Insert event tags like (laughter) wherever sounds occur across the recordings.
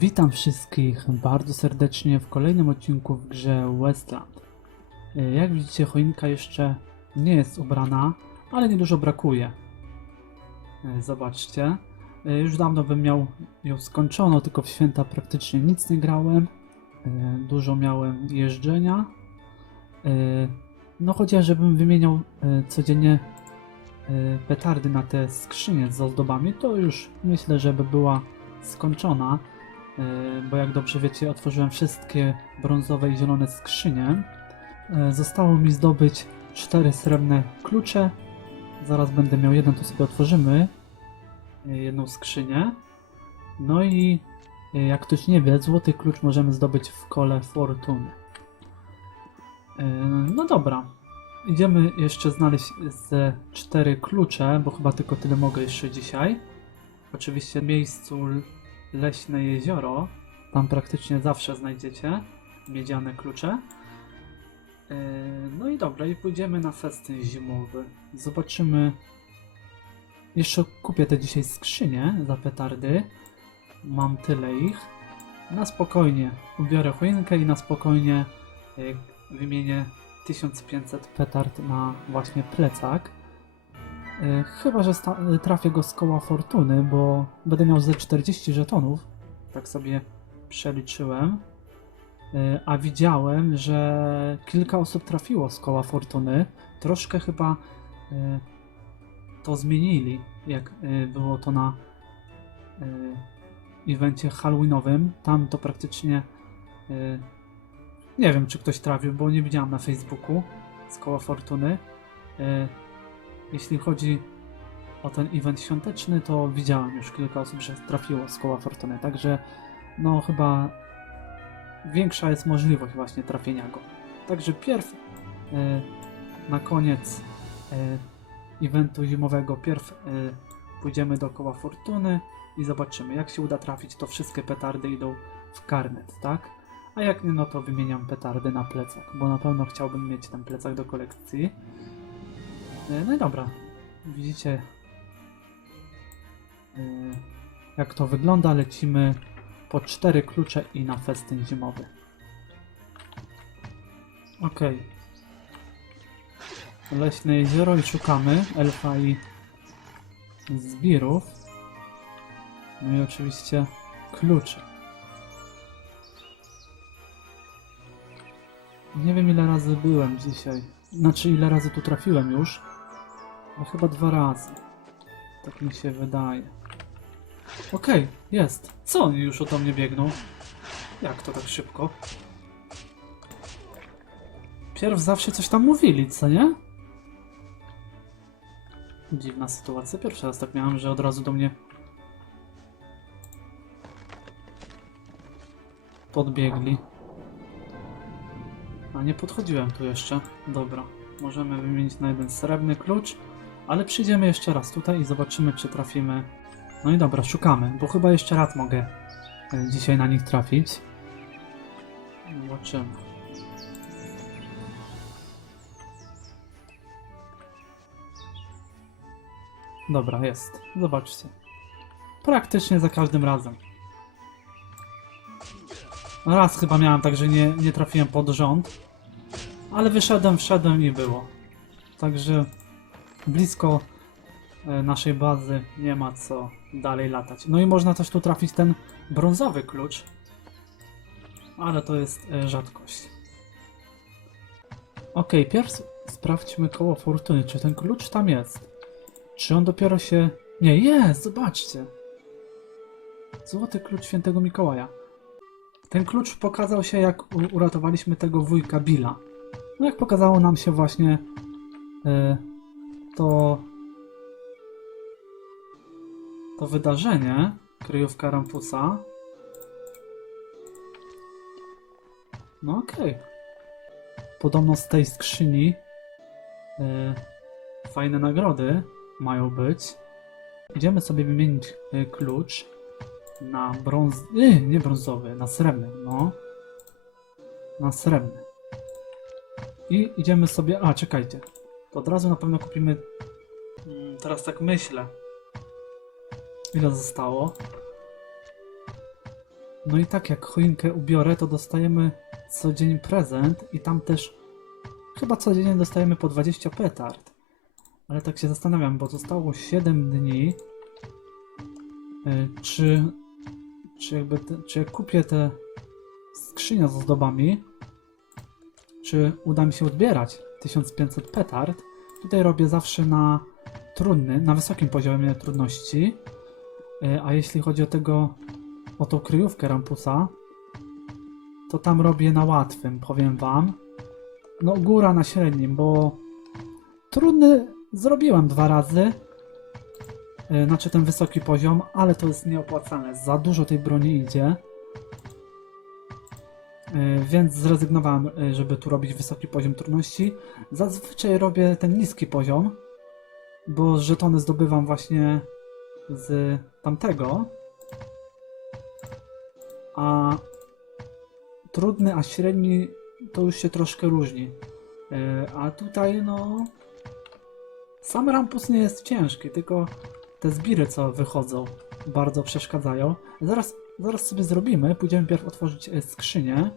Witam wszystkich bardzo serdecznie w kolejnym odcinku w grze Westland. Y, Jak widzicie, choinka jeszcze nie jest ubrana, ale niedużo brakuje. Y, Zobaczcie. Y, Już dawno bym miał ją skończoną, tylko w święta praktycznie nic nie grałem. Dużo miałem jeżdżenia. No chociażbym wymieniał codziennie petardy na te skrzynie z ozdobami, to już myślę, żeby była skończona. Yy, bo jak dobrze wiecie, otworzyłem wszystkie brązowe i zielone skrzynie. Yy, Zostało mi zdobyć cztery srebrne klucze. Zaraz będę miał jeden, to sobie otworzymy yy, jedną skrzynię. No i jak ktoś nie wie, złoty klucz możemy zdobyć w kole fortuny. No dobra. Idziemy jeszcze znaleźć ze cztery klucze, bo chyba tylko tyle mogę jeszcze dzisiaj. Oczywiście w miejscu leśne jezioro. Tam praktycznie zawsze znajdziecie miedziane klucze. Yy, No i dobra, i pójdziemy na festyn zimowy. Zobaczymy. Jeszcze kupię te dzisiaj skrzynie za petardy. Mam tyle ich. Na spokojnie ubiorę choinkę i na spokojnie yy, wymienię 1500 petard na właśnie plecak. E, Chyba, że e, trafię go z koła fortuny, bo będę miał ze 40 żetonów. Tak sobie przeliczyłem. E, A widziałem, że kilka osób trafiło z koła fortuny. Troszkę chyba to zmienili, jak było to na evencie halloweenowym. Tam to praktycznie nie wiem, czy ktoś trafił, bo nie widziałem na Facebooku z koła fortuny. Jeśli chodzi o ten event świąteczny, to widziałem już kilka osób, że trafiło z koła fortuny, także no chyba większa jest możliwość właśnie trafienia go. Także pierw e, na koniec e, eventu zimowego, pierw e, pójdziemy do koła fortuny i zobaczymy, jak się uda trafić, to wszystkie petardy idą w karnet, tak? A jak nie, no to wymieniam petardy na plecak, bo na pewno chciałbym mieć ten plecak do kolekcji. E, No i dobra. Widzicie, e, jak to wygląda. Lecimy po cztery klucze i na festyn zimowy. Okej. Leśne jezioro i szukamy elfa i zbirów. No i oczywiście kluczy. Nie wiem ile razy byłem dzisiaj. Znaczy ile razy tu trafiłem już. No chyba dwa razy. Tak mi się wydaje. Okej, jest. Co oni już o mnie biegną? Jak to tak szybko? Pierw zawsze coś tam mówili, co nie? Dziwna sytuacja. Pierwszy raz tak miałem, że od razu do mnie podbiegli. A nie podchodziłem tu jeszcze. Dobra. Możemy wymienić na jeden srebrny klucz. Ale przyjdziemy jeszcze raz tutaj i zobaczymy, czy trafimy. No i dobra, szukamy, bo chyba jeszcze raz mogę e, dzisiaj na nich trafić. Zobaczymy. Dobra, jest. Zobaczcie. Praktycznie za każdym razem. Raz chyba miałem tak, że nie, nie trafiłem pod rząd. Ale wyszedłem, wszedłem i było. Także blisko e, naszej bazy nie ma co dalej latać. No i można też tu trafić ten brązowy klucz. Ale to jest e, rzadkość. Ok, pierw sprawdźmy koło fortuny, czy ten klucz tam jest. Czy on dopiero się... Nie, jest, zobaczcie. Złoty klucz świętego Mikołaja. Ten klucz pokazał się jak uratowaliśmy tego wujka Billa. No jak pokazało nam się właśnie e, to to wydarzenie, kryjówka Rampusa. No okej. Podobno z tej skrzyni e, fajne nagrody mają być. Idziemy sobie wymienić e, klucz na brąz... Yy, nie brązowy, na srebrny, no. Na srebrny. I idziemy sobie... A, czekajcie. Od razu na pewno kupimy... Mm, Teraz tak myślę. Ile zostało? No i tak jak choinkę ubiorę, to dostajemy co dzień prezent i tam też chyba codziennie dostajemy po 20 petard. Ale tak się zastanawiam, bo zostało 7 dni. Y, Czy, czy jakby, te, czy jak kupię te skrzynia z ozdobami, czy uda mi się odbierać 1500 petard? Tutaj robię zawsze na trudny, na wysokim poziomie trudności. Y, A jeśli chodzi o tego, o tą kryjówkę Rampusa, to tam robię na łatwym, powiem wam. No góra na średnim, bo trudny zrobiłem dwa razy. Yy, Znaczy ten wysoki poziom, ale to jest nieopłacalne. Za dużo tej broni idzie. Yy, Więc zrezygnowałem, yy, żeby tu robić wysoki poziom trudności. Zazwyczaj robię ten niski poziom, bo żetony zdobywam właśnie z tamtego. A trudny, a średni to już się troszkę różni. Yy, A tutaj no. Sam rampus nie jest ciężki, tylko te zbiry, co wychodzą, bardzo przeszkadzają. Zaraz, zaraz sobie zrobimy. Pójdziemy pierw otworzyć e, skrzynię.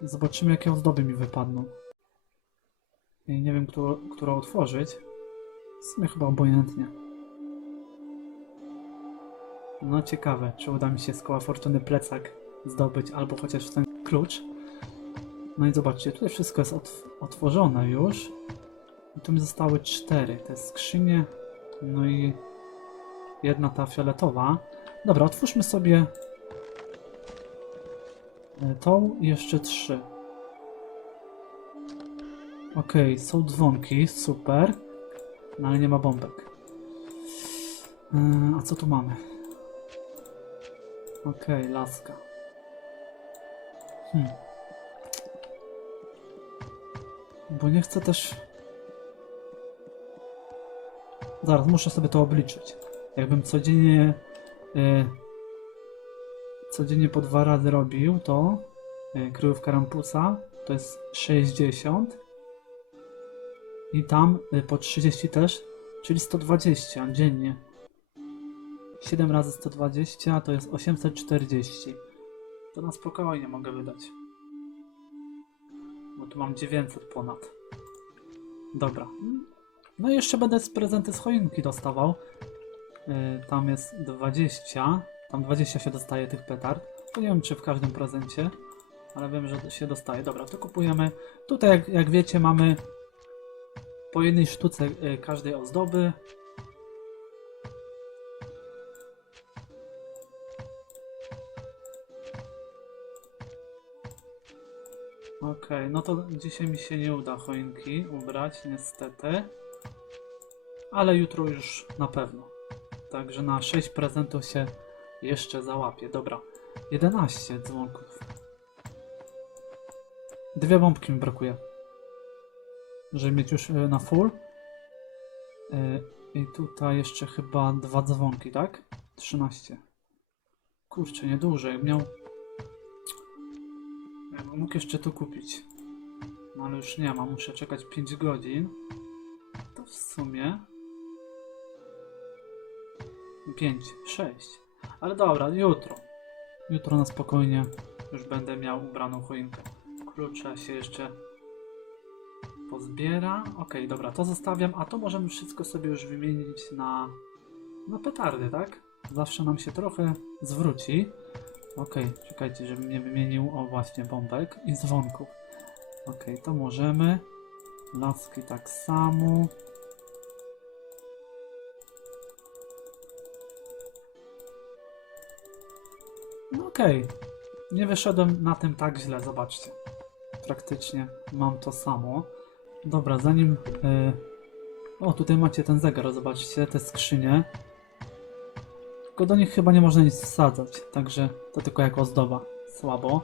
Zobaczymy, jakie ozdoby mi wypadną. I nie wiem, którą, którą otworzyć. W sumie chyba obojętnie. No ciekawe, czy uda mi się z koła fortuny plecak zdobyć, albo chociaż ten klucz. No i zobaczcie, tutaj wszystko jest otw otworzone już. I tu mi zostały cztery. Te skrzynie, no i jedna ta fioletowa. Dobra, otwórzmy sobie e, tą jeszcze trzy. Okej, są dzwonki, super. No ale nie ma bombek. Yy, a co tu mamy? Okej, laska. Hmm. Bo nie chcę też. Zaraz, muszę sobie to obliczyć. Jakbym codziennie. Y, codziennie po dwa razy robił to. Y, kryjówka rampusa to jest 60. I tam y, po 30 też, czyli 120 dziennie. 7 razy 120 to jest 840. To na spokojnie mogę wydać. Bo tu mam 900 ponad. Dobra. No i jeszcze będę z prezenty z choinki dostawał. Yy, tam jest 20. Tam 20 się dostaje tych petard. Nie wiem czy w każdym prezencie. Ale wiem, że się dostaje. Dobra, to kupujemy. Tutaj jak, jak wiecie mamy po jednej sztuce yy, każdej ozdoby. Okej, no to dzisiaj mi się nie uda choinki ubrać, niestety. Ale jutro już na pewno. Także na 6 prezentów się jeszcze załapię. Dobra, 11 dzwonków. Dwie bombki mi brakuje. Żeby mieć już e, na full. E, I tutaj jeszcze chyba dwa dzwonki, tak? 13. Kurczę, nieduże. Jak miał ja bym mógł jeszcze tu kupić. No ale już nie ma, muszę czekać 5 godzin. To w sumie. 5, 6. Ale dobra, jutro. Jutro na spokojnie już będę miał ubraną choinkę. Klucze się jeszcze pozbiera. Okej, dobra, to zostawiam, a to możemy wszystko sobie już wymienić na, na petardy, tak? Zawsze nam się trochę zwróci. Okej, czekajcie, żebym nie wymienił, o właśnie, bombek i dzwonków. Okej, to możemy. Laski tak samo. No okej, nie wyszedłem na tym tak źle, zobaczcie. Praktycznie mam to samo. Dobra, zanim... y, O, tutaj macie ten zegar, zobaczcie, te skrzynie. Tylko do nich chyba nie można nic wsadzać, także to tylko jako ozdoba. Słabo.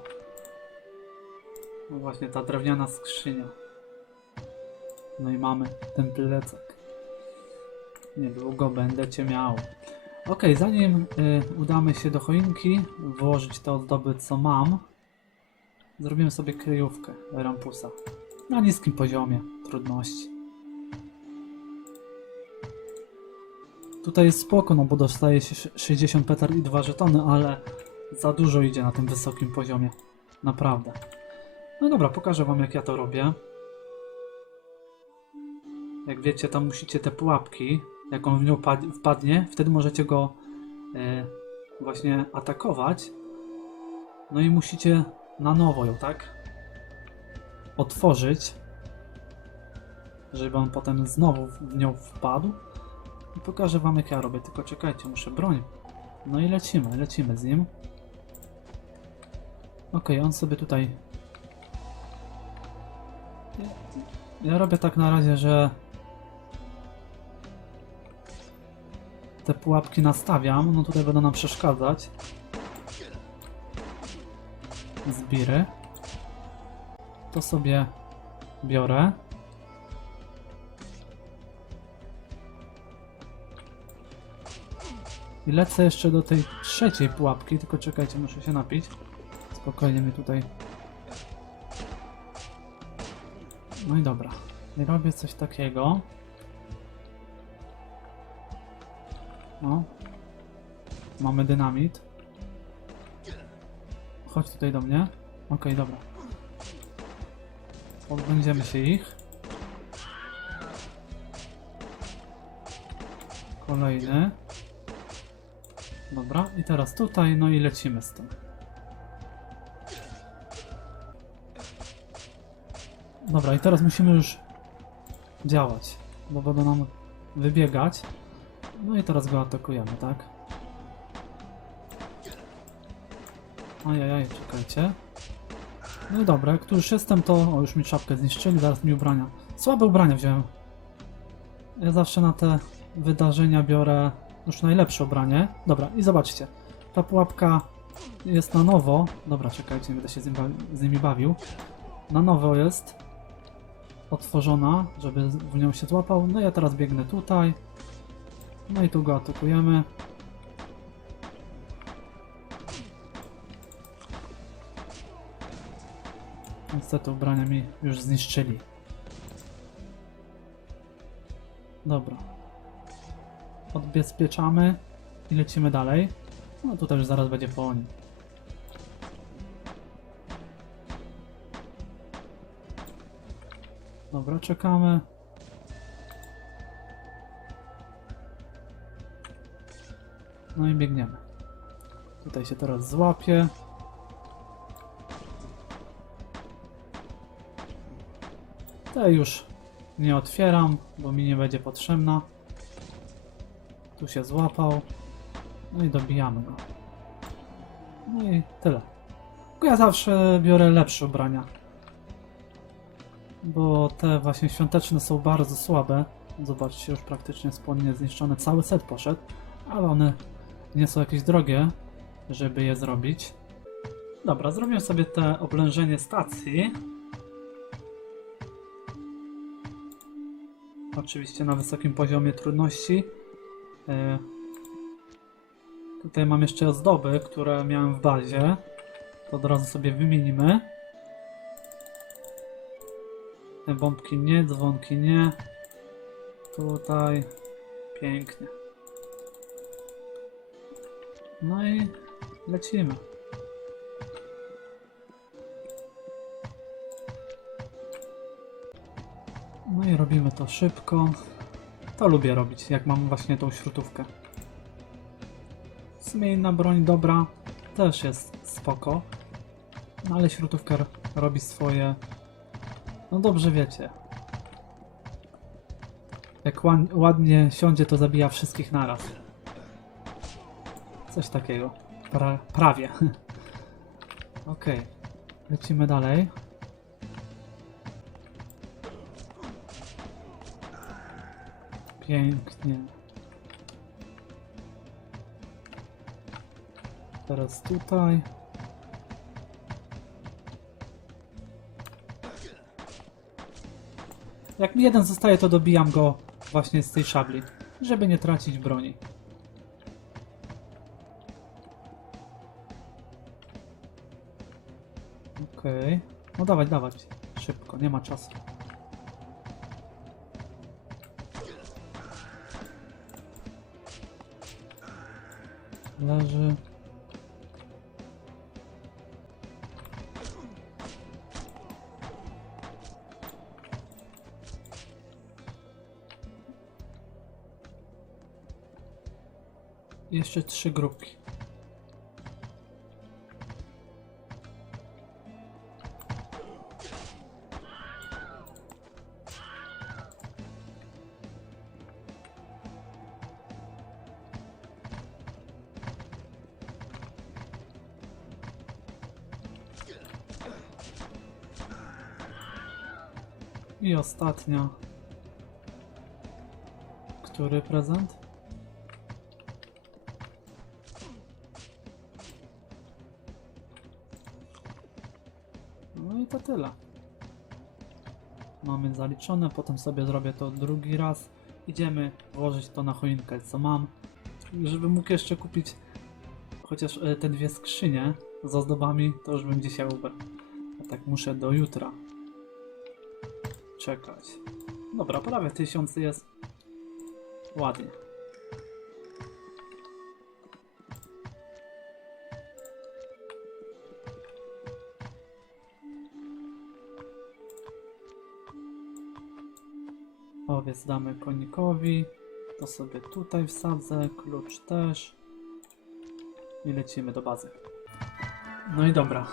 No właśnie, ta drewniana skrzynia. No i mamy ten plecak. Niedługo będę cię miał. Ok, zanim y, udamy się do choinki, włożyć te ozdoby, co mam, zrobimy sobie kryjówkę rampusa. Na niskim poziomie trudności. Tutaj jest spoko, no bo dostaje się sz- 60 petard i 2 żetony, ale za dużo idzie na tym wysokim poziomie. Naprawdę. No dobra, pokażę wam jak ja to robię. Jak wiecie, tam musicie te pułapki, jak on w nią pad- wpadnie, wtedy możecie go e, właśnie atakować. No i musicie na nowo ją, tak? Otworzyć, żeby on potem znowu w nią wpadł. I pokażę wam jak ja robię, tylko czekajcie, muszę broń. No i lecimy, lecimy z nim. Okej, on sobie tutaj... Ja robię tak na razie, że te pułapki nastawiam, no tutaj będą nam przeszkadzać. Zbiry. To sobie biorę. I lecę jeszcze do tej trzeciej pułapki, tylko czekajcie, muszę się napić. Spokojnie mi tutaj. No i dobra. I robię coś takiego. No. Mamy dynamit. Chodź tutaj do mnie. Okej, dobra. Pozbędziemy się ich. Kolejny. Dobra, i teraz tutaj, no i lecimy z tym. Dobra, i teraz musimy już działać, bo będą nam wybiegać. No i teraz go atakujemy, tak? Ajajaj, czekajcie. No i dobra, jak tu już jestem, to... O, już mi czapkę zniszczyli, zaraz mi ubrania. Słabe ubrania wziąłem. Ja zawsze na te wydarzenia biorę już najlepsze ubranie. Dobra, i zobaczcie. Ta pułapka jest na nowo. Dobra, czekajcie, nie będę się z, nim z nimi bawił. Na nowo jest otworzona, żeby w nią się złapał. No ja teraz biegnę tutaj. No i tu go atakujemy. Niestety ubrania mi już zniszczyli. Dobra. Odbezpieczamy i lecimy dalej. No tutaj już zaraz będzie po nim. Dobra, czekamy. No i biegniemy. Tutaj się teraz złapie. Te już nie otwieram, bo mi nie będzie potrzebna. Tu się złapał. No i dobijamy go. No i tyle. Ja zawsze biorę lepsze ubrania. Bo te właśnie świąteczne są bardzo słabe. Zobaczcie, już praktycznie spłonnie zniszczone. Cały set poszedł. Ale one nie są jakieś drogie, żeby je zrobić. Dobra, zrobię sobie te oblężenie stacji. Oczywiście na wysokim poziomie trudności. E, Tutaj mam jeszcze ozdoby, które miałem w bazie. To od razu sobie wymienimy. Te bombki nie, dzwonki nie. Tutaj. Pięknie. No i lecimy. No i robimy to szybko. To lubię robić, jak mam właśnie tą śrutówkę. W sumie inna broń dobra też jest spoko. No ale śrutówka ro- robi swoje. No dobrze wiecie. Jak ła- ładnie siądzie, to zabija wszystkich naraz. Coś takiego. Pra prawie. (laughs) Okej. Lecimy dalej. Pięknie. Teraz tutaj. Jak mi jeden zostaje, to dobijam go właśnie z tej szabli, żeby nie tracić broni. Okej. Okay. No dawać, dawać. Szybko, nie ma czasu. Leży. Jeszcze trzy grupki. I ostatnia. Który prezent? No i to tyle. Mamy zaliczone, potem sobie zrobię to drugi raz. Idziemy włożyć to na choinkę, co mam. Żeby mógł jeszcze kupić chociaż e, te dwie skrzynie z ozdobami, to już bym dzisiaj. A tak muszę do jutra czekać. Dobra, prawie tysiąc jest. Ładnie. Owiec damy konikowi. To sobie tutaj wsadzę. Klucz też. I lecimy do bazy. No i dobra.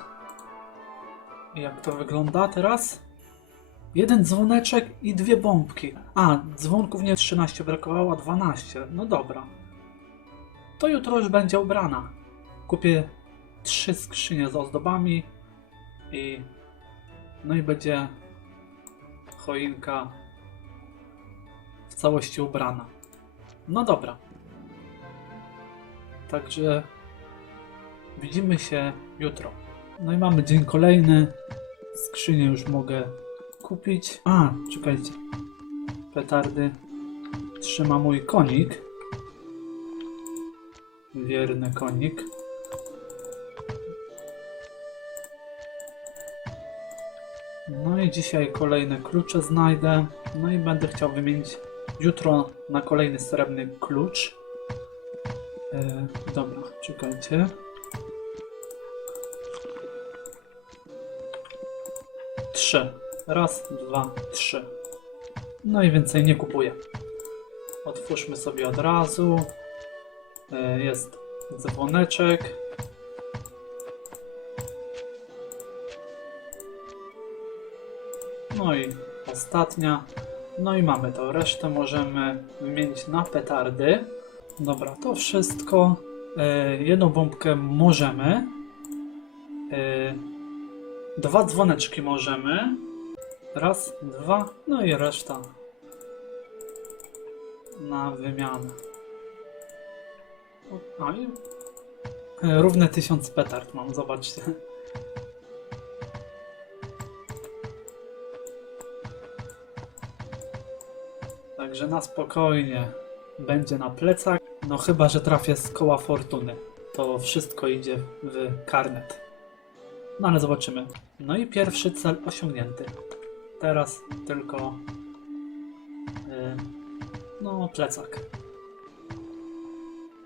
Jak to wygląda teraz? Jeden dzwoneczek i dwie bombki. A, dzwonków nie 13 brakowało, a 12. No dobra. To jutro już będzie ubrana. Kupię trzy skrzynie z ozdobami i no i będzie choinka w całości ubrana. No dobra. Także widzimy się jutro. No i mamy dzień kolejny. Skrzynię już mogę kupić. A, czekajcie. Petardy trzyma mój konik. Wierny konik. No i dzisiaj kolejne klucze znajdę. No i będę chciał wymienić jutro na kolejny srebrny klucz. E, dobra, czekajcie. Trzy. Raz, dwa, trzy. No i więcej nie kupuję. Otwórzmy sobie od razu. E, Jest dzwoneczek. No i ostatnia. No i mamy to. Resztę możemy wymienić na petardy. Dobra, to wszystko. E, Jedną bombkę możemy. E, Dwa dzwoneczki możemy. Raz, dwa, no i reszta na wymianę. A i równe tysiąc petard mam, zobaczcie. Także na spokojnie będzie na plecach. No chyba, że trafię z koła fortuny. To wszystko idzie w karnet. No ale zobaczymy. No i pierwszy cel osiągnięty. Teraz tylko yy, no plecak.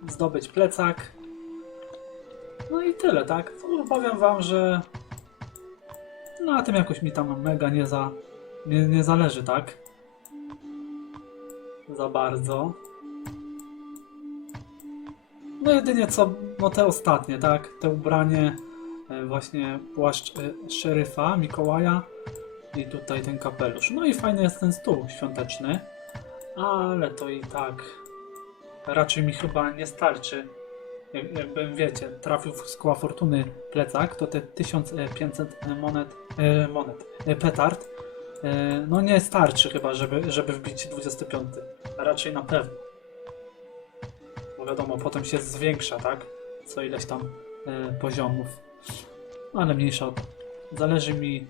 Zdobyć plecak. No i tyle, tak? To powiem wam, że na tym jakoś mi tam mega nie za nie, nie zależy, tak? Za bardzo. No jedynie co, no te ostatnie, tak? Te ubranie, e, właśnie płaszcz e, szeryfa Mikołaja i tutaj ten kapelusz. No i fajny jest ten stół świąteczny, ale to i tak raczej mi chyba nie starczy. Jak- Jakbym, wiecie, trafił z koła fortuny plecak, to te 1500 monet, e, monet, e, petard, e, no nie starczy chyba, żeby, żeby wbić 25. Raczej na pewno. Bo wiadomo, potem się zwiększa, tak? Co ileś tam poziomów. Ale mniejsza o to. Zależy mi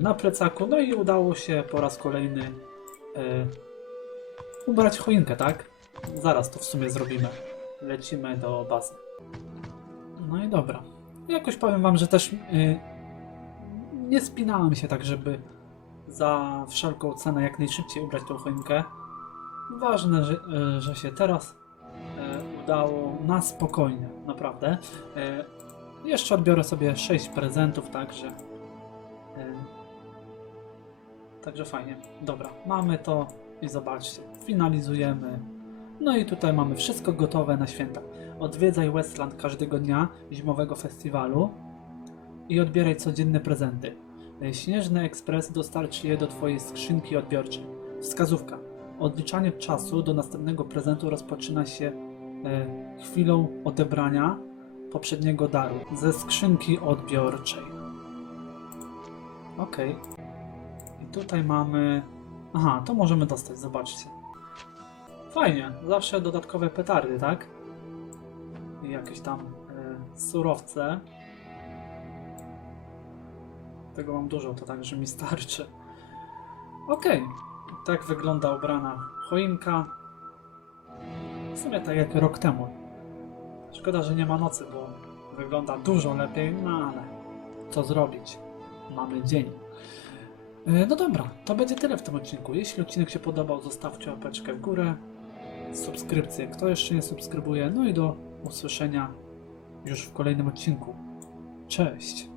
na plecaku, no i udało się po raz kolejny e, ubrać choinkę, tak? Zaraz to w sumie zrobimy. Lecimy do bazy. No i dobra. Jakoś powiem wam, że też y, nie spinałem się tak, żeby za wszelką cenę jak najszybciej ubrać tą choinkę. Ważne, że, że się teraz udało na spokojnie, naprawdę. Jeszcze odbiorę sobie 6 prezentów, także. Także fajnie. Dobra, mamy to i zobaczcie. Finalizujemy No i tutaj mamy wszystko gotowe na święta. Odwiedzaj Westland każdego dnia zimowego festiwalu i odbieraj codzienne prezenty. E, Śnieżny Ekspres dostarczy je do Twojej skrzynki odbiorczej. Wskazówka. Odliczanie czasu do następnego prezentu rozpoczyna się e, chwilą odebrania poprzedniego daru ze skrzynki odbiorczej. Ok. I tutaj mamy. Aha, to możemy dostać, zobaczcie. Fajnie, zawsze dodatkowe petardy, tak? I jakieś tam e, surowce. Tego mam dużo, to także mi starczy. Okej, tak wygląda ubrana choinka. W sumie tak jak rok temu. Szkoda, że nie ma nocy, bo wygląda dużo lepiej, no ale co zrobić? Mamy dzień. E, No dobra, to będzie tyle w tym odcinku. Jeśli odcinek się podobał, zostawcie łapeczkę w górę, subskrypcję, kto jeszcze nie subskrybuje, no i do usłyszenia już w kolejnym odcinku. Cześć!